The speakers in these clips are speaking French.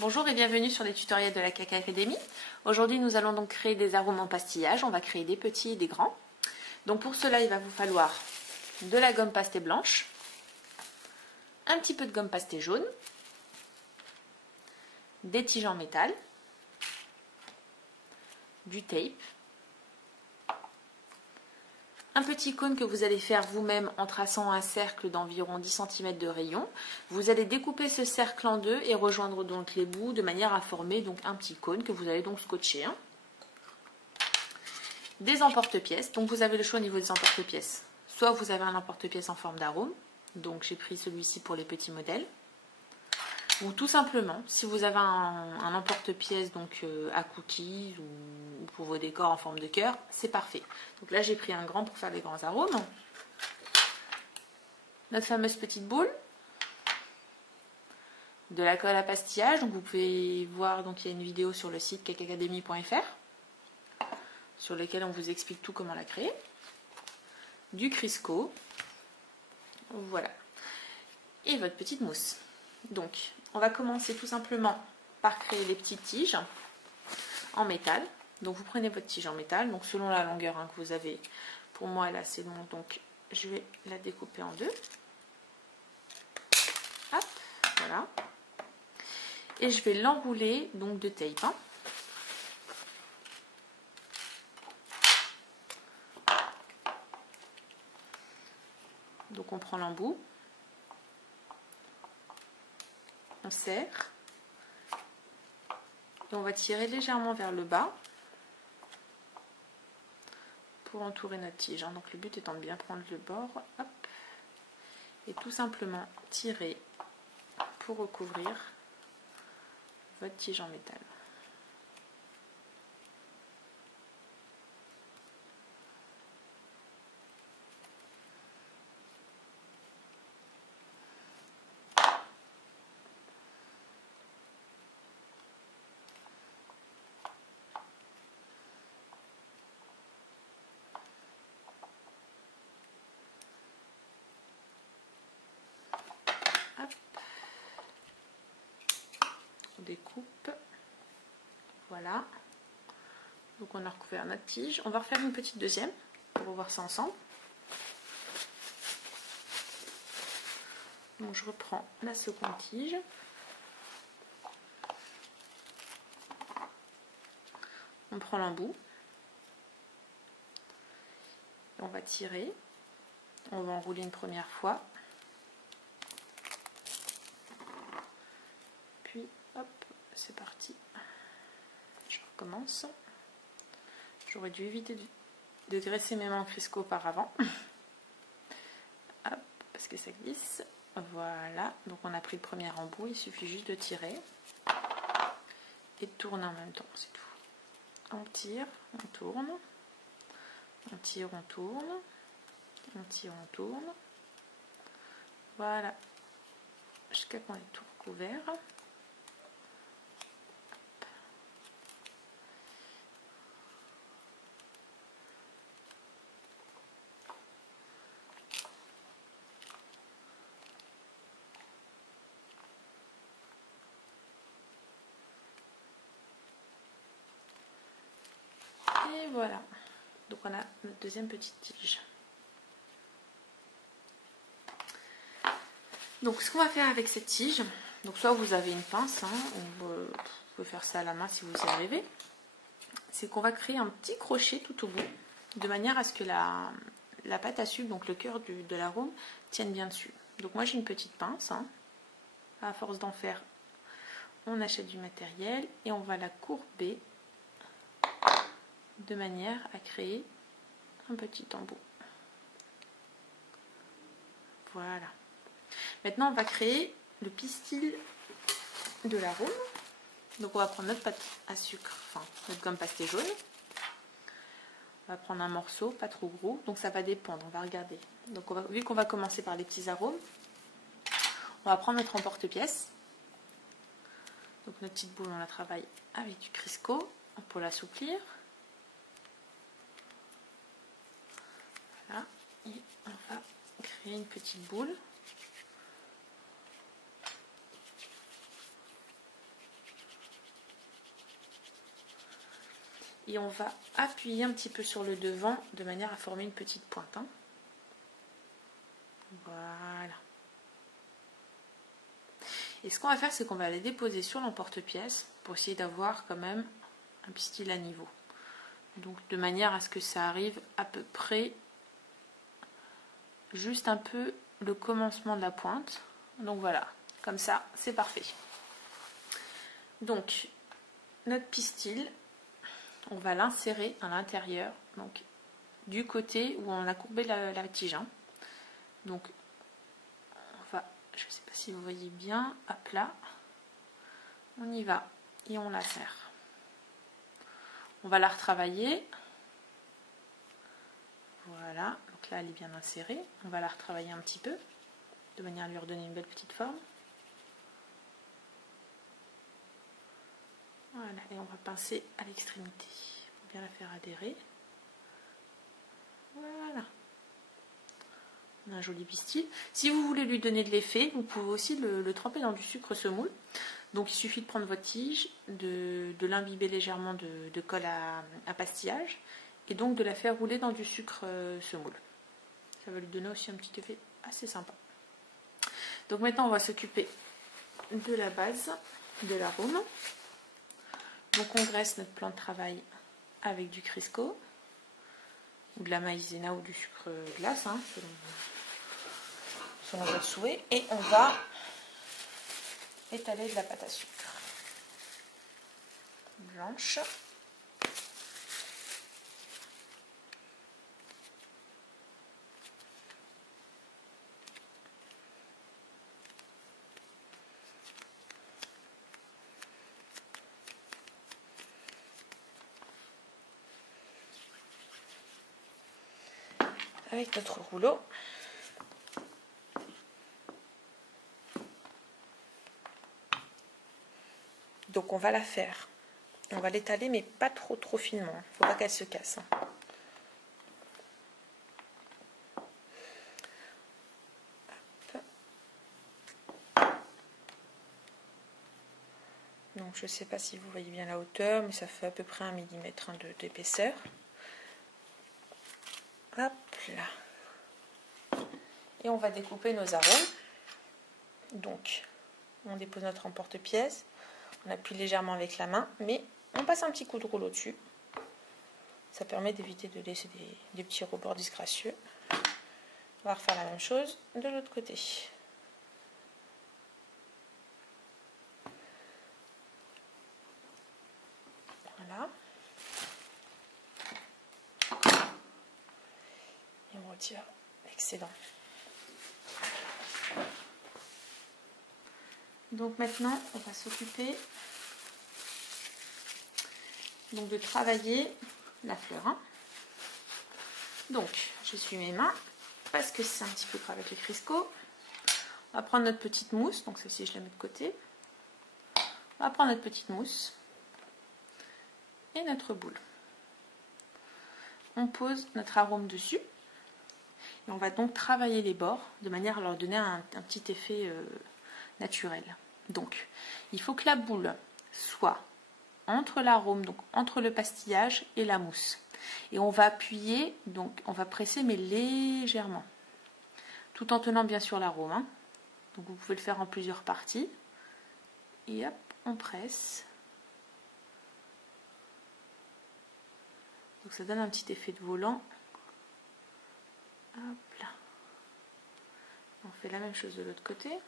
Bonjour et bienvenue sur les tutoriels de la Kaka Academy. Aujourd'hui nous allons donc créer des arômes en pastillage. On va créer des petits et des grands. Donc pour cela il va vous falloir de la gomme pastée blanche, un petit peu de gomme pastée jaune, des tiges en métal, du tape, un petit cône que vous allez faire vous-même en traçant un cercle d'environ 10 cm de rayon. Vous allez découper ce cercle en deux et rejoindre donc les bouts de manière à former donc un petit cône que vous allez donc scotcher. Des emporte-pièces, donc vous avez le choix au niveau des emporte-pièces. Soit vous avez un emporte-pièces en forme d'arôme, donc j'ai pris celui-ci pour les petits modèles. Ou tout simplement, si vous avez un emporte-pièces donc à cookies ou pour vos décors en forme de cœur, c'est parfait. Donc là j'ai pris un grand pour faire des grands arômes. Notre fameuse petite boule, de la colle à pastillage, donc vous pouvez voir, donc il y a une vidéo sur le site kakacademy.fr sur lequel on vous explique tout comment la créer. Du Crisco, voilà, et votre petite mousse. Donc on va commencer tout simplement par créer les petites tiges en métal. Donc vous prenez votre tige en métal, donc selon la longueur que vous avez. Pour moi elle est assez longue, donc je vais la découper en deux. Hop, voilà. Et je vais l'enrouler donc de tape. Donc on prend l'embout, on serre et on va tirer légèrement vers le bas pour entourer notre tige. Donc le but étant de bien prendre le bord, hop, et tout simplement tirer pour recouvrir votre tige en métal. On découpe, voilà, donc on a recouvert notre tige. On va refaire une petite deuxième pour voir ça ensemble. Donc je reprends la seconde tige, on prend l'embout, on va tirer, on va enrouler une première fois, puis hop, c'est parti. Je recommence. J'aurais dû éviter de graisser mes mains en Crisco auparavant. Hop, parce que ça glisse. Voilà, donc on a pris le premier embout, il suffit juste de tirer et de tourner en même temps, c'est tout. On tire, on tourne, on tire, on tourne, on tire, on tourne. Voilà, jusqu'à qu'on ait tout recouvert. Et voilà, donc on a notre deuxième petite tige. Donc ce qu'on va faire avec cette tige, donc soit vous avez une pince, vous pouvez faire ça à la main si vous y arrivez, c'est qu'on va créer un petit crochet tout au bout, de manière à ce que la pâte à sucre, donc le cœur de l'arôme, tienne bien dessus. Donc moi j'ai une petite pince, à force d'en faire, on achète du matériel et on va la courber de manière à créer un petit embout. Voilà. Maintenant on va créer le pistil de l'arôme. Donc on va prendre notre pâte à sucre, enfin notre gomme pastée jaune. On va prendre un morceau, pas trop gros, donc ça va dépendre, on va regarder. Donc vu qu'on va commencer par les petits arômes, on va prendre notre emporte-pièce. Donc notre petite boule on la travaille avec du Crisco pour l'assouplir. Voilà, et on va créer une petite boule. et on va appuyer un petit peu sur le devant de manière à former une petite pointe. Hein. Voilà. Et ce qu'on va faire, c'est qu'on va les déposer sur l'emporte-pièce pour essayer d'avoir quand même un pistil à niveau. Donc de manière à ce que ça arrive à peu près juste un peu le commencement de la pointe. Donc voilà, comme ça, c'est parfait. Donc notre pistil, on va l'insérer à l'intérieur, donc du côté où on a courbé la tige. Hein. Donc on va, je ne sais pas si vous voyez bien, à plat, on y va et on la serre. On va la retravailler. Voilà, donc là elle est bien insérée. On va la retravailler un petit peu, de manière à lui redonner une belle petite forme. Voilà, et on va pincer à l'extrémité pour bien la faire adhérer. Voilà. On a un joli pistil. Si vous voulez lui donner de l'effet, vous pouvez aussi le tremper dans du sucre semoule. Donc il suffit de prendre votre tige, de l'imbiber légèrement de colle à pastillage et donc de la faire rouler dans du sucre semoule. Ça va lui donner aussi un petit effet assez sympa. Donc maintenant on va s'occuper de la base de l'arôme. Donc on graisse notre plan de travail avec du Crisco ou de la maïzena ou du sucre glace, hein, selon votre souhait. Et on va étaler de la pâte à sucre blanche. Avec notre rouleau. Donc on va la faire. On va l'étaler mais pas trop finement. Il ne faut pas qu'elle se casse. Donc je ne sais pas si vous voyez bien la hauteur, mais ça fait à peu près 1 millimètre d'épaisseur. Hop là. Et on va découper nos arômes. Donc on dépose notre emporte-pièce. On appuie légèrement avec la main, mais on passe un petit coup de rouleau dessus. Ça permet d'éviter de laisser des petits rebords disgracieux. On va refaire la même chose de l'autre côté. Voilà. Et on retire l'excédent. Donc maintenant, on va s'occuper de travailler la fleur. Hein. Donc, j'essuie mes mains parce que c'est un petit peu gras avec le Crisco. On va prendre notre petite mousse. Donc celle-ci, je la mets de côté. On va prendre notre petite mousse et notre boule. On pose notre arôme dessus. Et on va donc travailler les bords de manière à leur donner un petit effet naturel. Donc, il faut que la boule soit entre l'arôme, donc entre le pastillage et la mousse. Et on va appuyer, donc on va presser mais légèrement, tout en tenant bien sûr l'arôme. Hein. Donc vous pouvez le faire en plusieurs parties. Et hop, on presse. Donc ça donne un petit effet de volant. Hop là. On fait la même chose de l'autre côté.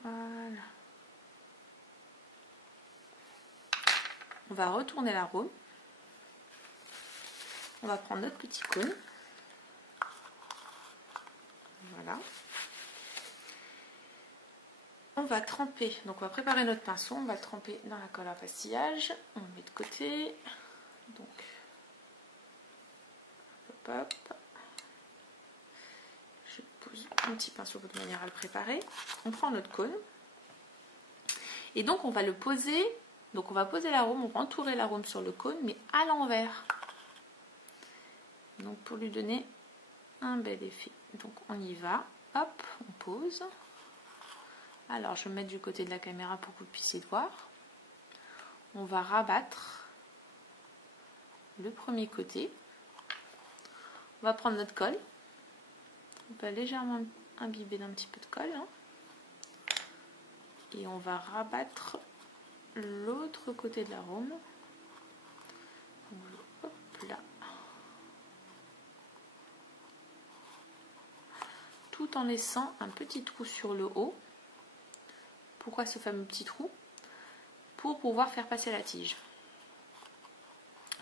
Voilà. On va retourner l'arôme. On va prendre notre petit cône. Voilà. On va tremper, donc on va préparer notre pinceau, on va le tremper dans la colle à pastillage. On le met de côté. Donc, hop, hop. Je pose un petit pinceau de manière à le préparer. On prend notre cône. Et donc on va le poser Donc on va poser l'arôme, on va entourer l'arôme sur le cône, mais à l'envers. Donc pour lui donner un bel effet. Donc on y va, hop, on pose. Alors je vais me mettre du côté de la caméra pour que vous puissiez voir. On va rabattre le premier côté. On va prendre notre colle. On va légèrement imbiber d'un petit peu de colle. Hein. Et on va rabattre l'autre côté de l'arôme. Hop là. Tout en laissant un petit trou sur le haut. Pourquoi ce fameux petit trou? Pour pouvoir faire passer la tige.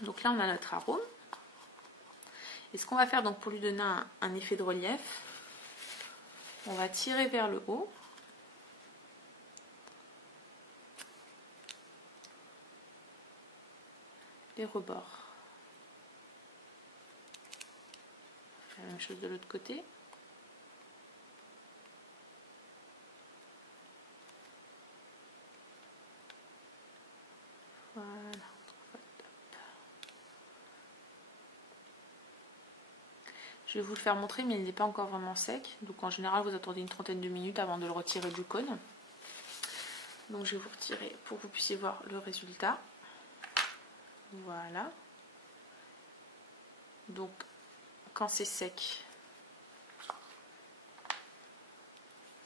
Donc là on a notre arôme. Et ce qu'on va faire donc pour lui donner un effet de relief, on va tirer vers le haut. Les rebords. On fait la même chose de l'autre côté. Voilà. Je vais vous le faire montrer, mais il n'est pas encore vraiment sec. Donc en général, vous attendez une trentaine de minutes avant de le retirer du cône. Donc je vais vous retirer pour que vous puissiez voir le résultat. Voilà. Donc quand c'est sec,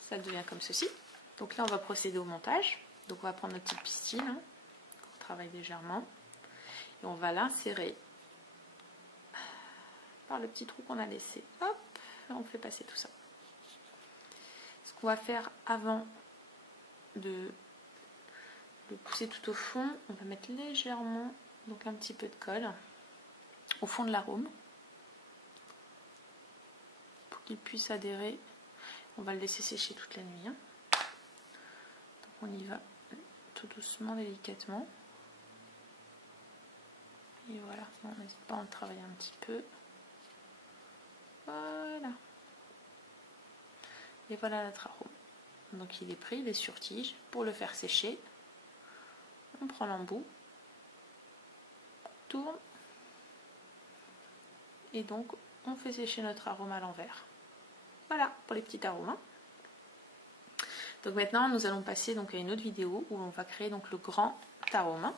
ça devient comme ceci. Donc là, on va procéder au montage. Donc on va prendre notre petite pistille, hein, on travaille légèrement. Et on va l'insérer par le petit trou qu'on a laissé. Hop, et on fait passer tout ça. Ce qu'on va faire avant de le pousser tout au fond, on va mettre légèrement, donc un petit peu de colle au fond de l'arôme pour qu'il puisse adhérer. On va le laisser sécher toute la nuit. Hein. Donc on y va tout doucement, délicatement. Et voilà, on n'hésite pas à en travailler un petit peu. Voilà. Et voilà notre arôme. Donc il est pris, il est sur tige. Pour le faire sécher, on prend l'embout, on tourne, et donc on fait sécher notre arôme à l'envers. Voilà pour les petits arômes. Donc maintenant nous allons passer donc à une autre vidéo où on va créer donc le grand arôme.